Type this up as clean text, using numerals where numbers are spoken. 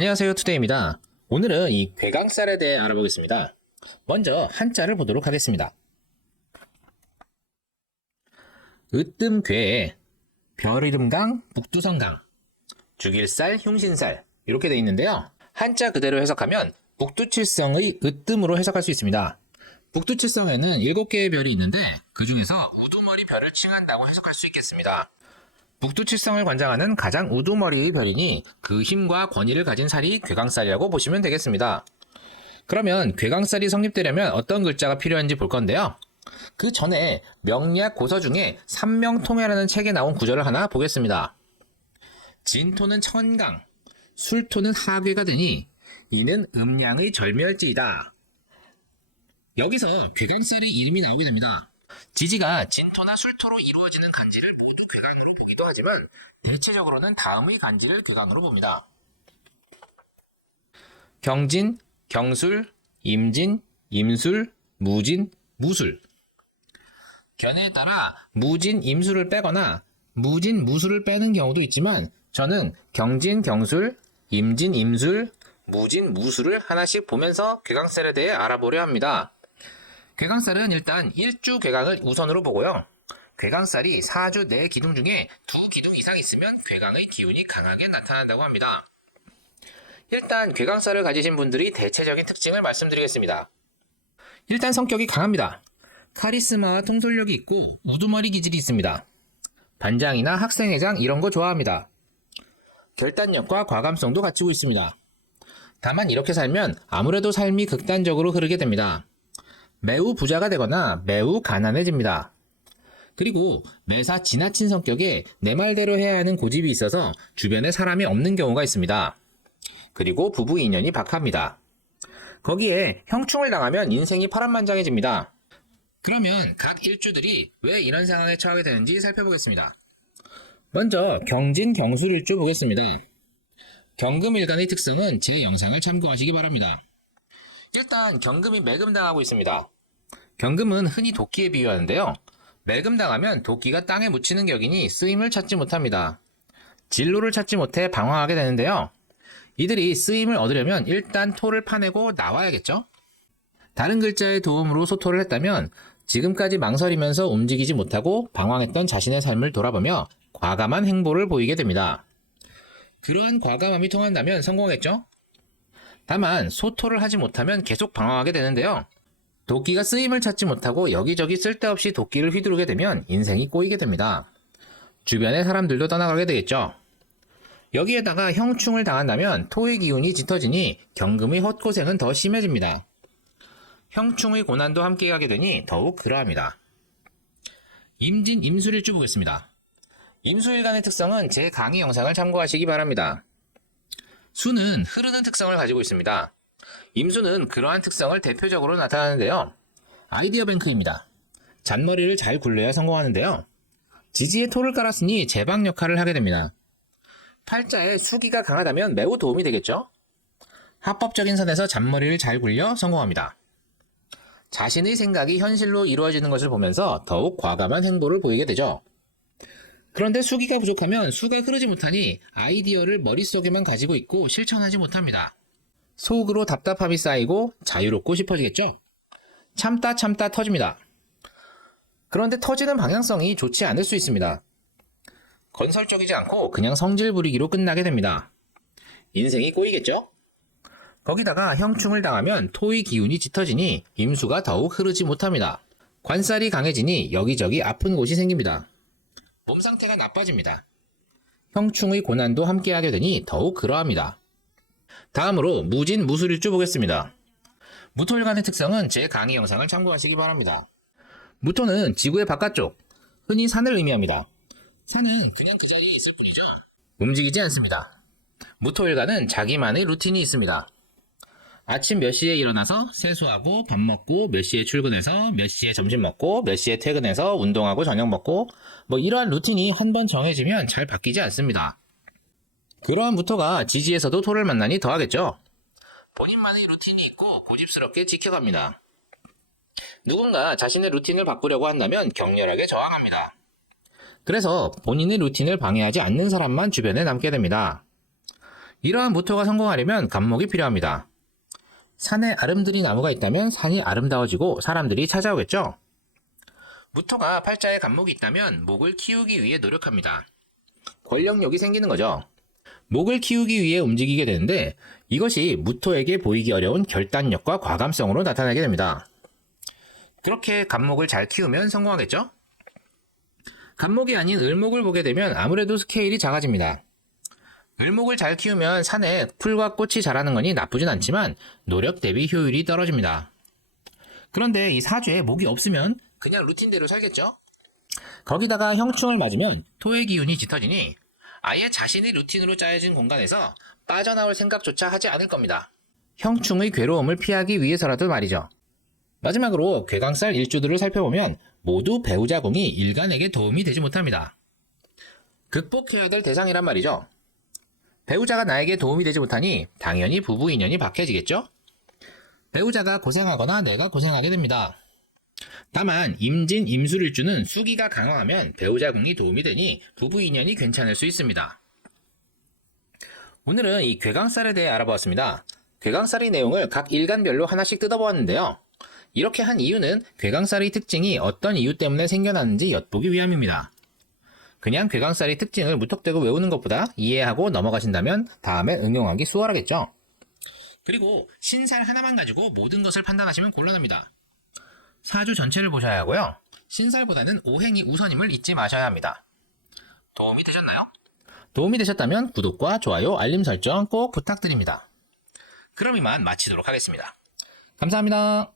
안녕하세요, 투데이입니다. 오늘은 이 괴강살에 대해 알아보겠습니다. 먼저 한자를 보도록 하겠습니다. 으뜸괴에 별이름강, 북두성강, 죽일살, 흉신살 이렇게 되어 있는데요. 한자 그대로 해석하면 북두칠성의 으뜸으로 해석할 수 있습니다. 북두칠성에는 7개의 별이 있는데 그 중에서 우두머리 별을 칭한다고 해석할 수 있겠습니다. 북두칠성을 관장하는 가장 우두머리의 별이니 그 힘과 권위를 가진 살이 괴강살이라고 보시면 되겠습니다. 그러면 괴강살이 성립되려면 어떤 글자가 필요한지 볼 건데요. 그 전에 명리학 고서 중에 삼명통해라는 책에 나온 구절을 하나 보겠습니다. 진토는 천강, 술토는 하괴가 되니 이는 음양의 절멸지이다. 여기서 괴강살의 이름이 나오게 됩니다. 지지가 진토나 술토로 이루어지는 간지를 모두 괴강으로 보기도 하지만 대체적으로는 다음의 간지를 괴강으로 봅니다. 경진, 경술, 임진, 임술, 무진, 무술. 견해에 따라 무진, 임술을 빼거나 무진, 무술을 빼는 경우도 있지만 저는 경진, 경술, 임진, 임술, 무진, 무술을 하나씩 보면서 괴강살에 대해 알아보려 합니다. 괴강살은 일단 일주 괴강을 우선으로 보고요. 괴강살이 4주 내 기둥 중에 2기둥 이상 있으면 괴강의 기운이 강하게 나타난다고 합니다. 일단 괴강살을 가지신 분들이 대체적인 특징을 말씀드리겠습니다. 일단 성격이 강합니다. 카리스마와 통솔력이 있고 우두머리 기질이 있습니다. 반장이나 학생회장 이런 거 좋아합니다. 결단력과 과감성도 갖추고 있습니다. 다만 이렇게 살면 아무래도 삶이 극단적으로 흐르게 됩니다. 매우 부자가 되거나 매우 가난해집니다. 그리고 매사 지나친 성격에 내 말대로 해야 하는 고집이 있어서 주변에 사람이 없는 경우가 있습니다. 그리고 부부 인연이 박합니다. 거기에 형충을 당하면 인생이 파란만장해집니다. 그러면 각 일주들이 왜 이런 상황에 처하게 되는지 살펴보겠습니다. 먼저 경진, 경술 일주 보겠습니다. 경금일간의 특성은 제 영상을 참고하시기 바랍니다. 일단 경금이 매금당하고 있습니다. 경금은 흔히 도끼에 비유하는데요. 매금당하면 도끼가 땅에 묻히는 격이니 쓰임을 찾지 못합니다. 진로를 찾지 못해 방황하게 되는데요. 이들이 쓰임을 얻으려면 일단 토를 파내고 나와야겠죠? 다른 글자의 도움으로 소토를 했다면 지금까지 망설이면서 움직이지 못하고 방황했던 자신의 삶을 돌아보며 과감한 행보를 보이게 됩니다. 그러한 과감함이 통한다면 성공했죠? 다만 소토를 하지 못하면 계속 방황하게 되는데요. 도끼가 쓰임을 찾지 못하고 여기저기 쓸데없이 도끼를 휘두르게 되면 인생이 꼬이게 됩니다. 주변의 사람들도 떠나가게 되겠죠. 여기에다가 형충을 당한다면 토의 기운이 짙어지니 경금의 헛고생은 더 심해집니다. 형충의 고난도 함께 가게 되니 더욱 그러합니다. 임진, 임술일주 보겠습니다. 임수일간의 특성은 제 강의 영상을 참고하시기 바랍니다. 수는 흐르는 특성을 가지고 있습니다. 임수는 그러한 특성을 대표적으로 나타나는데요. 아이디어 뱅크입니다. 잔머리를 잘 굴려야 성공하는데요. 지지에 토를 깔았으니 제방 역할을 하게 됩니다. 팔자에 수기가 강하다면 매우 도움이 되겠죠? 합법적인 선에서 잔머리를 잘 굴려 성공합니다. 자신의 생각이 현실로 이루어지는 것을 보면서 더욱 과감한 행보를 보이게 되죠. 그런데 수기가 부족하면 수가 흐르지 못하니 아이디어를 머릿속에만 가지고 있고 실천하지 못합니다. 속으로 답답함이 쌓이고 자유롭고 싶어지겠죠? 참다 터집니다. 그런데 터지는 방향성이 좋지 않을 수 있습니다. 건설적이지 않고 그냥 성질 부리기로 끝나게 됩니다. 인생이 꼬이겠죠? 거기다가 형충을 당하면 토의 기운이 짙어지니 임수가 더욱 흐르지 못합니다. 관살이 강해지니 여기저기 아픈 곳이 생깁니다. 몸 상태가 나빠집니다. 형충의 고난도 함께하게 되니 더욱 그러합니다. 다음으로 무진, 무술일주 보겠습니다. 무토일간의 특성은 제 강의 영상을 참고하시기 바랍니다. 무토는 지구의 바깥쪽, 흔히 산을 의미합니다. 산은 그냥 그 자리에 있을 뿐이죠. 움직이지 않습니다. 무토일간은 자기만의 루틴이 있습니다. 아침 몇 시에 일어나서 세수하고 밥 먹고 몇 시에 출근해서 몇 시에 점심 먹고 몇 시에 퇴근해서 운동하고 저녁 먹고 이러한 루틴이 한 번 정해지면 잘 바뀌지 않습니다. 그러한 무토가 지지에서도 토를 만나니 더하겠죠. 본인만의 루틴이 있고 고집스럽게 지켜갑니다. 누군가 자신의 루틴을 바꾸려고 한다면 격렬하게 저항합니다. 그래서 본인의 루틴을 방해하지 않는 사람만 주변에 남게 됩니다. 이러한 모토가 성공하려면 간목이 필요합니다. 산에 아름드리 나무가 있다면 산이 아름다워지고 사람들이 찾아오겠죠? 무토가 팔자에 간목이 있다면 목을 키우기 위해 노력합니다. 권력욕이 생기는 거죠. 목을 키우기 위해 움직이게 되는데 이것이 무토에게 보이기 어려운 결단력과 과감성으로 나타나게 됩니다. 그렇게 간목을 잘 키우면 성공하겠죠? 간목이 아닌 을목을 보게 되면 아무래도 스케일이 작아집니다. 을목을 잘 키우면 산에 풀과 꽃이 자라는 거니 나쁘진 않지만 노력 대비 효율이 떨어집니다. 그런데 이 사주에 목이 없으면 그냥 루틴대로 살겠죠? 거기다가 형충을 맞으면 토의 기운이 짙어지니 아예 자신이 루틴으로 짜여진 공간에서 빠져나올 생각조차 하지 않을 겁니다. 형충의 괴로움을 피하기 위해서라도 말이죠. 마지막으로 괴강살 일주들을 살펴보면 모두 배우자 궁이 일간에게 도움이 되지 못합니다. 극복해야 될 대상이란 말이죠. 배우자가 나에게 도움이 되지 못하니 당연히 부부 인연이 박해지겠죠? 배우자가 고생하거나 내가 고생하게 됩니다. 다만 임진, 임술일주는 수기가 강화하면 배우자 궁이 도움이 되니 부부 인연이 괜찮을 수 있습니다. 오늘은 이 괴강살에 대해 알아보았습니다. 괴강살의 내용을 각 일간별로 하나씩 뜯어보았는데요. 이렇게 한 이유는 괴강살의 특징이 어떤 이유 때문에 생겨났는지 엿보기 위함입니다. 그냥 괴강살의 특징을 무턱대고 외우는 것보다 이해하고 넘어가신다면 다음에 응용하기 수월하겠죠. 그리고 신살 하나만 가지고 모든 것을 판단하시면 곤란합니다. 사주 전체를 보셔야 하고요. 신살보다는 오행이 우선임을 잊지 마셔야 합니다. 도움이 되셨나요? 도움이 되셨다면 구독과 좋아요, 알림 설정 꼭 부탁드립니다. 그럼 이만 마치도록 하겠습니다. 감사합니다.